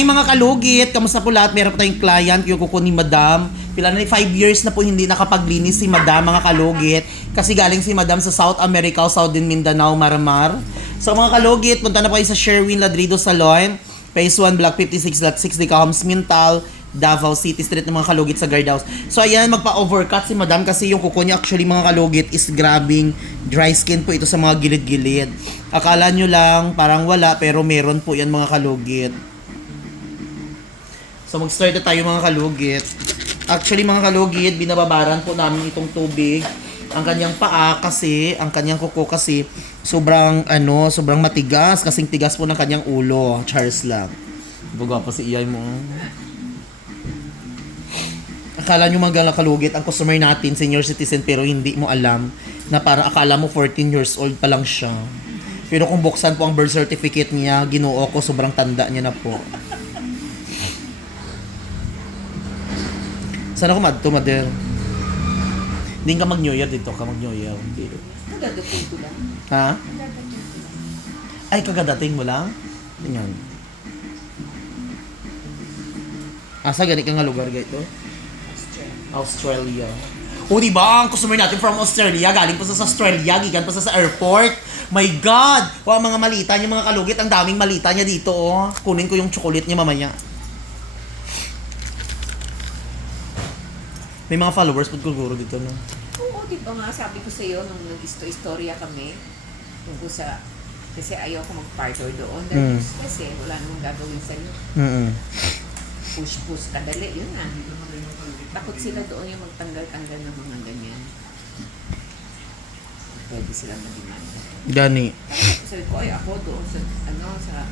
Hi mga kalugit! Kamusta po lahat? Meron po tayong client, yung kuko ni Madam. Pila na 5 years na po hindi nakapaglinis si Madam mga kalugit. Kasi galing si Madam sa South America, Southern Mindanao, Maramar. So mga kalugit, punta na po kayo sa Sherwin Ladrido Salon. Phase 1, Block 56.6, Decahams, Mintal, Davao City Street ng mga kalugit sa guard house. So ayan, magpa-overcut si Madam kasi yung kuko niya actually mga kalugit is grabbing dry skin po ito sa mga gilid-gilid. Akala nyo lang parang wala pero meron po yan mga kalugit. So mag-start na tayo mga kalugit. Actually mga kalugit, binababaran po namin itong tubig. Ang kanyang paa kasi, ang kanyang kuko kasi sobrang sobrang matigas kasing tigas po ng kanyang ulo. Charles lang. Baga pa si Iyay mo. Akala nyo mga kalugit, ang customer natin senior citizen pero hindi mo alam na parang akala mo 14 years old pa lang siya. Pero kung buksan po ang birth certificate niya, Ginoo ko sobrang tanda niya na po. Sana ko madto, Mader. Hindi ka mag-New Year dito, ka mag-New Year. Kagadating ko lang. Ha? Ay, kagadating mo lang? Ganyan. Asa gani ka nga lugar gayto? Australia. O diba, ang customer natin from Australia, galing pa sa Australia, gigan pa sa airport. My God! Wow, mga malita niya, mga kalugit, ang daming malita niya dito, oh. Kunin ko yung chocolate niya mamaya. May mga followers po guro dito, no? Oo, di ba nga sabi ko sa iyo nung nag-istorya kami tungkol sa kasi ayaw ko mag-partner doon dahil kasi wala namang gagawin sa iyo. Push-push kadali, yun na. Takot sila doon yung magtanggal-tanggal ng mga ganyan. Pwede sila mag-demand. Gani. Sabi ko, ay ako doon sa sa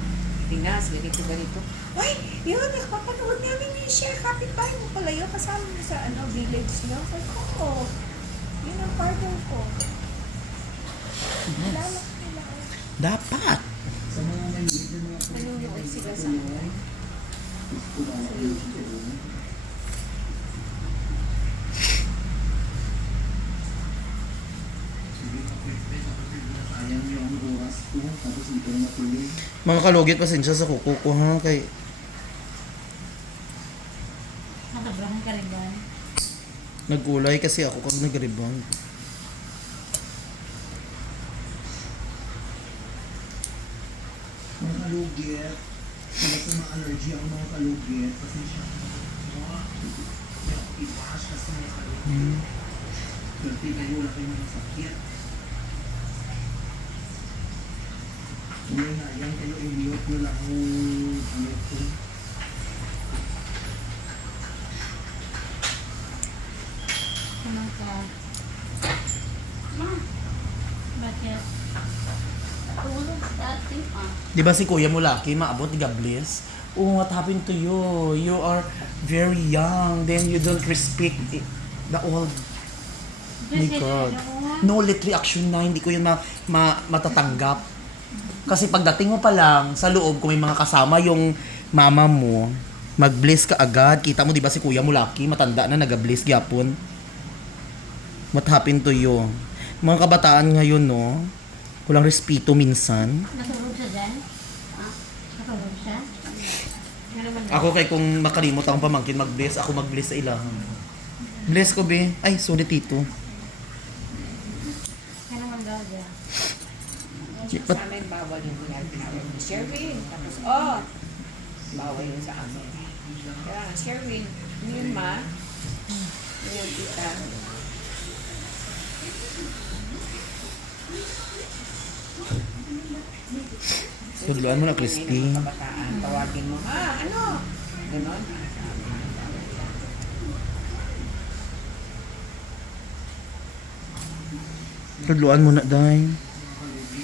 Pinas, ganito. Ay, yun, nakapapanood namin yung share. Kapit-bahay mo pala yun. Kasama mo sa village niyo. Sabi ko, oo. Yun ang partner ko. Lalak nila. Dapat. Nanonood sila sa akin. Mga kalugit, pasensya sa kuko ko ha, kay Nakabrahang ka rin ba? nagulay kasi ako kag nag-rebound. Mga kalugit, sila sa mga allergy ang mga kalugit, pasensya ko. I-wash kasi mga kalugit. Swerte kayo, wala kayong mga sakit. Ngayon na, yan kayo i-mute nyo lang ang ito. Ano ka? Ma, bakit? Tulog sa ating Di ba si Kuya Mulaki, maabot, God bless? Oh, what happened to you? You are very young, then you don't respect the old. My God. No let reaction na, hindi ko yun matatanggap. Kasi pagdating mo pa lang sa loob, kung may mga kasama yung mama mo, mag-bless ka agad. Kita mo, di ba si Kuya Mulaki, matanda na, nag-bless gyapon. What happened to you? Mga kabataan ngayon, no? Walang respeto minsan. Natulog siya dyan? Ha? Natulog siya? Ako kay kung makalimot akong pamangkin mag-bless, ako mag-bless sa ilahan. Bless ko, be. Ay, sorry, tito. Kaya naman gaga. Sa amin, bawal yung ginagawa ni Sherwin. Tapos, bawal yun sa amin. Kaya, Sherwin, yun ma, yun tita. Tudloan mo na, Christy. Kabataan, tawagin mo, ano? Ganon. Tudloan mo na, Day.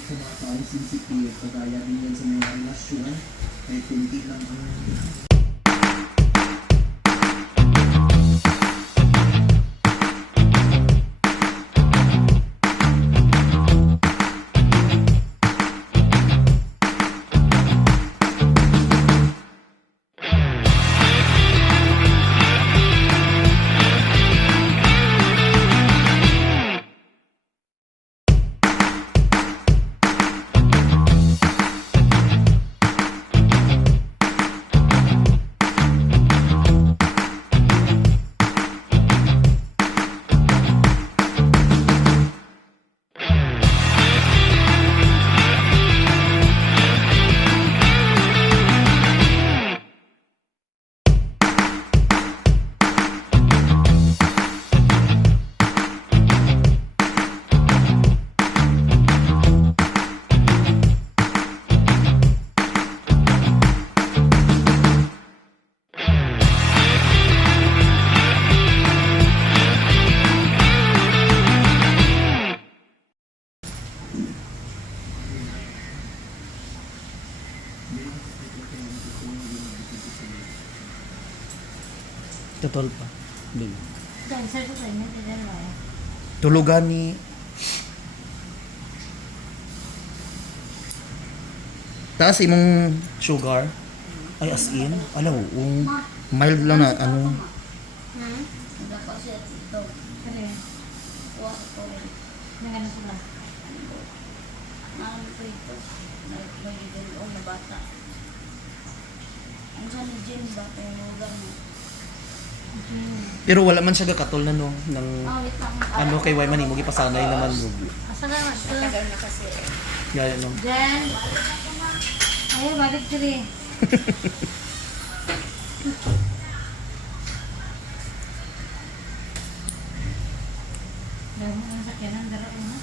Sa mga taong sensitive, kagaya din yan sa mga relasyon, ay kunti lang ang Totoo pa. Hindi. Dan, sir ko sa inyo, tidak ba? Tulugan ni... Taas imong sugar. Ay, as in. Alam mo, mild lang na, ano. Hmm? Tidak pa siya ito. Kaya, wala ko rin. Nagano sila? Nakano ko ito. Nagigil o na bata. Ang saan ni Jen ba? Kaya nugan mo. Pero wala man siya gakatol na no. Ng, Oh, wait lang. ano kay Wayman mo gipasanay naman mo. Asa na ito? Tagal na kasi. Gaya no. Jen! Ay, balik diri. Dami ang sakyanan daro na.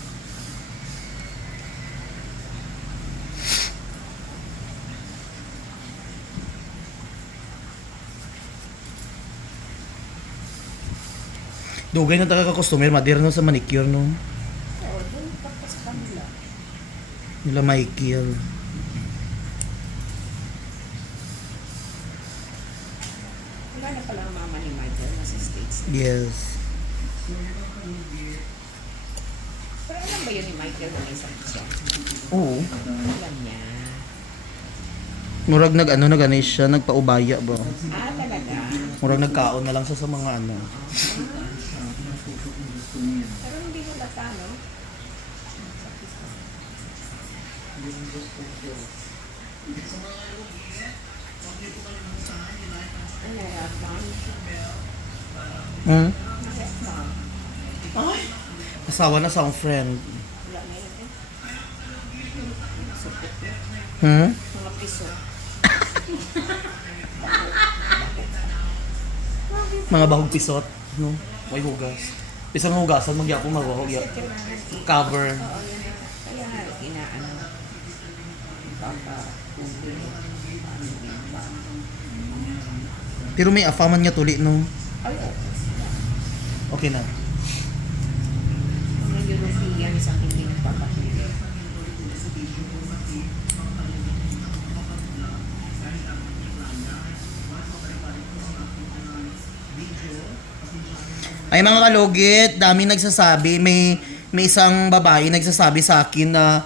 Dugay na taga ka customer, madir no sa manicure no. Oo, doon tapos kanila. Nila Michael. Wala na pala ang mama ni Michael, nasa States. Yes. Pero alam ba yun ni Michael na may sakit siya? Oo. Alam niya. Murag nag-ano siya, nagpaubaya ba? Ah, talaga? Murag nagkaon na lang siya sa mga ano. Pero hindi mo lata, no? Ano yan, ma'am? Hmm? Yes, ma'am. Asawa na sa akong friend. Wala na yun eh. Supot na. Hmm? Mga piso. Mga bahog pisot, no? May hugas. Isang hugasan, magyapong maghahog. Cover. Oo, yun na. Kaya nga, inaano. Papa-ubi. Pero may afaman niya tuli, no? Ay, oo. Okay na. Mga European sa hindi nagpapakili. Ay mga kalugit, dami nagsasabi, may isang babae nagsasabi sa akin na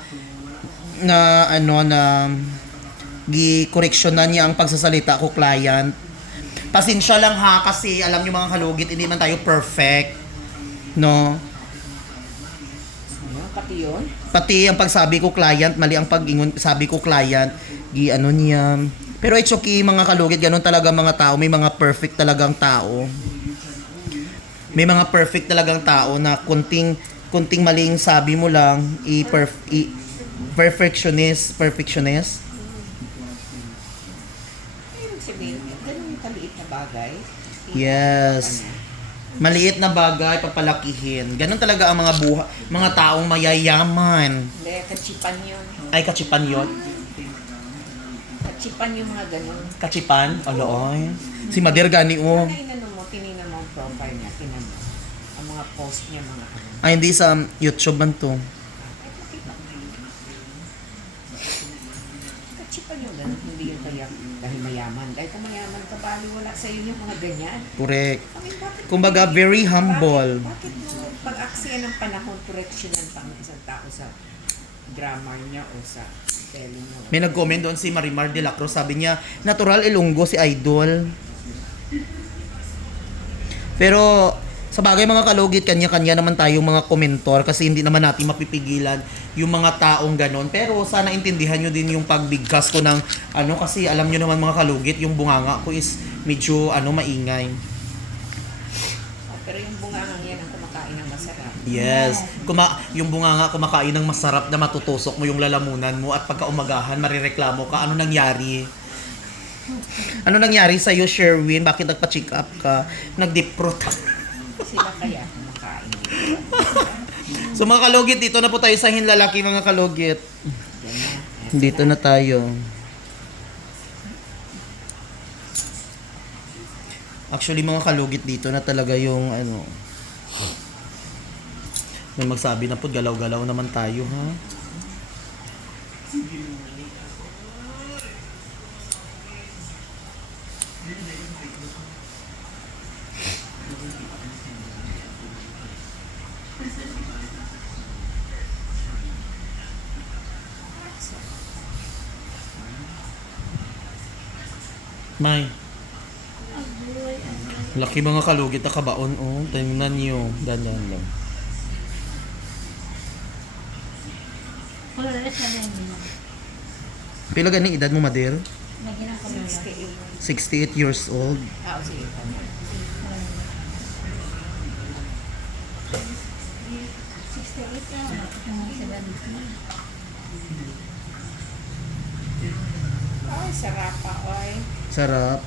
gi-correction na niya ang pagsasalita ko client. Pasensya lang ha kasi alam niyo mga kalugit, hindi man tayo perfect. No? Ano, pati yun? Pati ang pagsabi ko client, mali ang pag-ingon, sabi ko client, gi-ano niya. Pero it's okay mga kalugit, ganun talaga mga tao, may mga perfect talagang tao. May mga perfect talagang tao na kunting maling sabi mo lang perfectionist. Ibig sabihin, ganun kaliit na bagay. Yes. Maliit na bagay papalakihin. Ganun talaga ang mga taong mayayaman. Hindi, kachipan yun. Ay kachipan yon. Kachipan yung mga ganun. Kachipan? Aloy. Si Madir gani o. Kaya inano mo, tinignan mo ang profile niya, tinan mo. Ang mga post niya, mga ano. Ay hindi sa YouTube man to. Kachipan yung ganun, hindi yung kaya dahil mayaman. Dahil kung mayaman ka, bali wala sa iyo yung mga ganyan. Correct. I mean, bakit Kumbaga very humble. Bakit mo pag-aksaya ng panahon, correctionan pa ng isang tao sa grammar niya o sa spelling niya? May nag-comment doon si Marimar de la Cruz, sabi niya, natural Ilonggo si Idol. Pero sa bagay mga kalugit, kanya-kanya naman tayong mga komentor kasi hindi naman natin mapipigilan yung mga taong ganon. Pero sana intindihan nyo din yung pagbigkas ko ng kasi alam nyo naman mga kalugit, yung bunganga ko is medyo maingay. Pero yung bungangang yan ang kumakain ng masarap. Yes. Yung bunganga kumakain ng masarap na matutusok mo yung lalamunan mo at pagka umagahan marireklamo ka, ano nangyari? Ano nangyari sa'yo, Sherwin? Bakit nagpa-check up ka? Nag-deep throat. Sila kaya kumakain. So mga kalugit, dito na po tayo sa hinlalaki mga kalugit. Dito na tayo. Actually mga kalugit, dito na talaga yung may magsabi na po, galaw-galaw naman tayo ha. May. Laki mga kalugit na kabaon, oh. Tingnan niyo. Dandan lang. Wala rin sa dami na. Pila ganing edad mo, Madir? Lagi ng kamera. 68. 68 years old. Ah, sige. 68 na. Mga 70. Ay, sarap pa, oy. Sarap.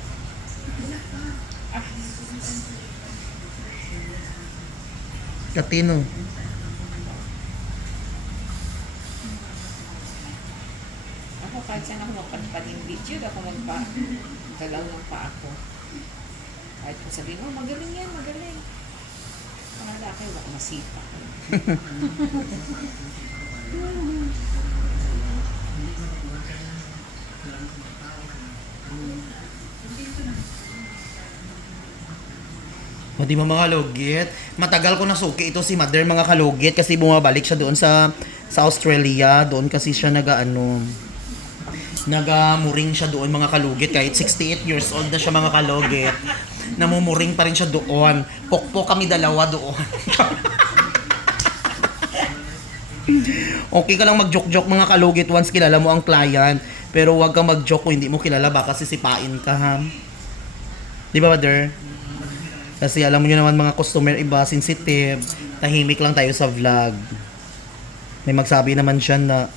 Katino. Ako, kahit saan ako magpadpad yung video, ako magpa-galaw ng pa ako. Kahit kung sabihin mo, magaling yan, magaling. Mga laki, wala ko masipa. O di ba mga kalugit? Matagal ko nasuki ito si Mother mga kalugit kasi bumabalik siya doon sa Australia. Doon kasi siya nagamuring siya doon mga kalugit. Kahit 68 years old na siya mga kalugit. Namumuring pa rin siya doon. Pokpok kami dalawa doon. Okay ka lang mag-joke-joke mga kalugit once kilala mo ang client. Pero huwag kang mag-joke kung hindi mo kilala baka sisipain ka ha. Di ba Mother? Kasi alam mo nyo naman mga customer iba, sensitive, tahimik lang tayo sa vlog. May magsabi naman siya na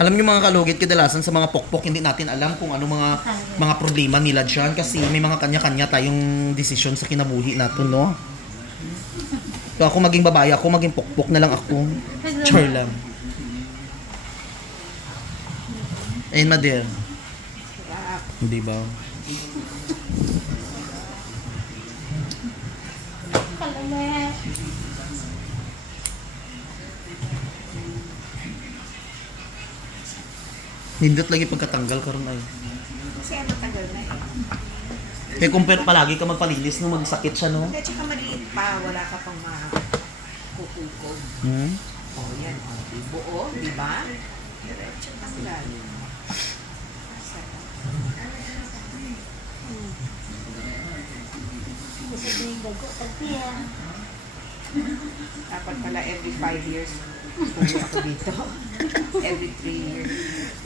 alam nyo mga kalugit, kadalasan sa mga pokpok, hindi natin alam kung ano mga problema nila dyan kasi may mga kanya-kanya tayong desisyon sa kinabuhi natin, no? So ako maging babae, ako maging pokpok na lang ako. Char lang. Ayun, Madir. Sarap. Hindi ba? Kalala. Nindot lagi pagkatanggal karon ay. Kasi ano, tagal na eh. Kaya kung palagi ka magpalinis no, magsakit siya, no? At saka maliit pa, wala ka pang makukukog. Hmm? Oh, yan. Oh, buo, di ba? Diretso tanggal. Sarap. Gusto ko yung dago. Pagpiya. Dapat pala every 5 years uwi ako dito. Every 3 years.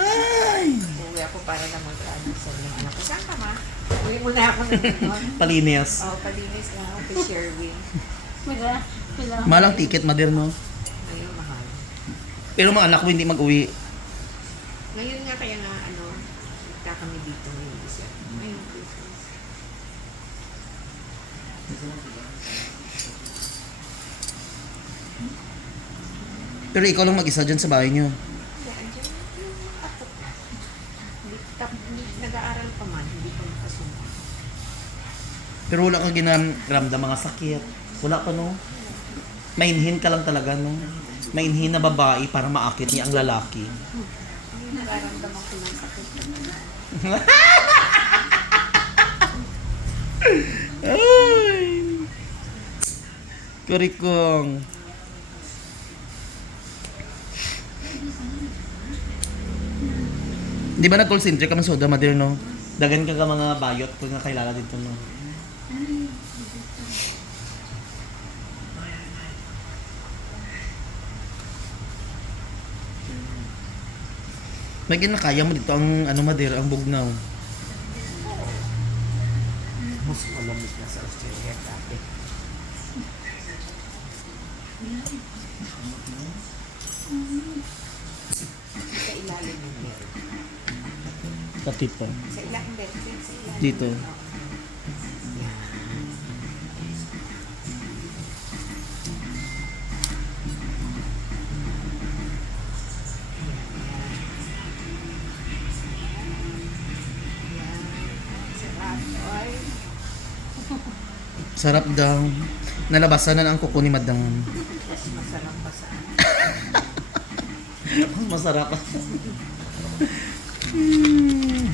Ay! Uwi ako para na mag-ano sa mga anak ko. Saan ka ma? Uwi mo na ako ng gano'n. Palinis. Oh, palinis na ako kay Sherwin. Wala. Wala. Malang ticket, Madir, no? Ngayon, mahal. Pero mga anak ko hindi mag-uwi. Ngayon nga kaya nga, ano, nagka kami dito ngayon. Ngayon, Christmas. Pero ikaw lang mag-isa dyan sa bahay nyo. Hindi, andyan yung ako. Hindi, nag-aaral pa man, hindi pa makasumpa. Pero wala kang ginaramdam mga sakit. Wala pa, no? Mainhin ka lang talaga, no? Mainhin na babae para maakit niya ang lalaki. Hindi nararamdaman ko ng sakit. Ay! Kurikong. Di ba nag-call center ka man soda, Madir, no? Dagan ka mga bayot kung nakilala dito, no? May ginakaya mo dito ang, ano, Madir, ang bugnaw. Mas malamig na sa Australia dati. Sa ilalim yung meron. Katipo. Sa ilalim, sa ilalim. Dito. Sarap. Oy. Sarap daw. Nalabasan na ang kuko ni Madam. Mas masarap pa sa Mas masarap.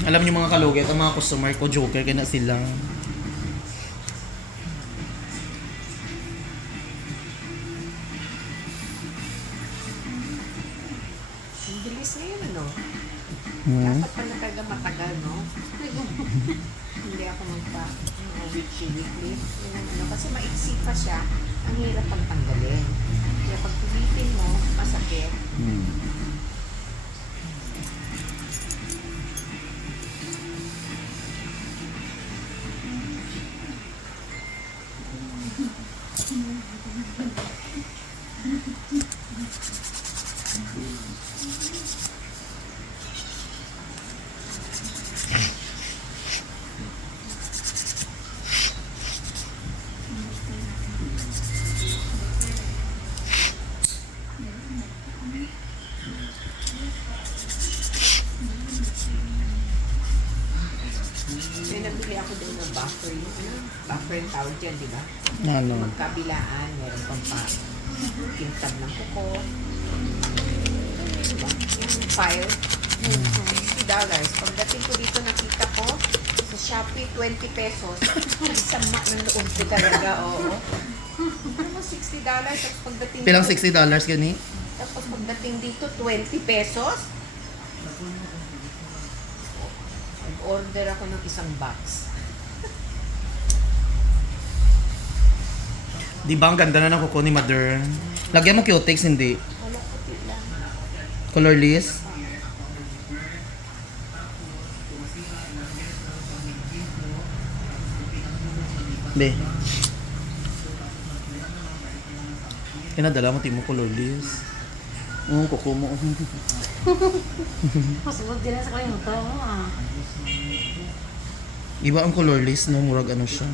Alam niyo mga kalugit, ang mga customer ko, joker, kaya na sila. Ang bilis ngayon, ano? Hmm. Dapat pala talaga matagal, no? Hindi ako weekly. Ano, kasi maiksi pa siya. Ang hirap pang tanggalin. Kaya pag tulitin mo, masakit. Hmm. May nabili ako doon ng buffer. Yung ano, buffer yung tawag dyan, di ba? Ano? Magkabilaan, meron pang kintab ng kuko. Diba? Yung file, $50. Pagdating ko dito, nakita ko, sa Shopee, 20 pesos. Sama ng loob ko talaga, oo. Ano mo, $60? Tapos pagdating Pilang dito- $60 gani? Tapos pagdating dito, 20 pesos. Nag-order ako ng isang box. Di ba ang ganda na ng kuko ni Mother? Lagyan mo cutex, hindi. Wala puti lang. Colorless. Be. Kinadala mo, timo colorless. Kuko mo. Masugod din sa kanyang ito. Iba ang colorless, no? Murag ano siya.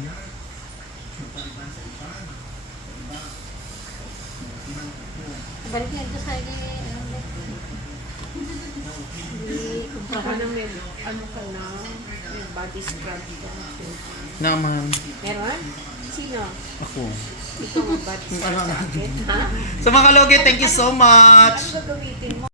Balik niya ito sa akin. Baka na may, ano ka na, may body scrub ka. Naman. Meron? Sino? Ako. Ikaw ang body scrub sa akin? Ha? Sa mga kalugit, thank you so much! Ano gagamitin mo?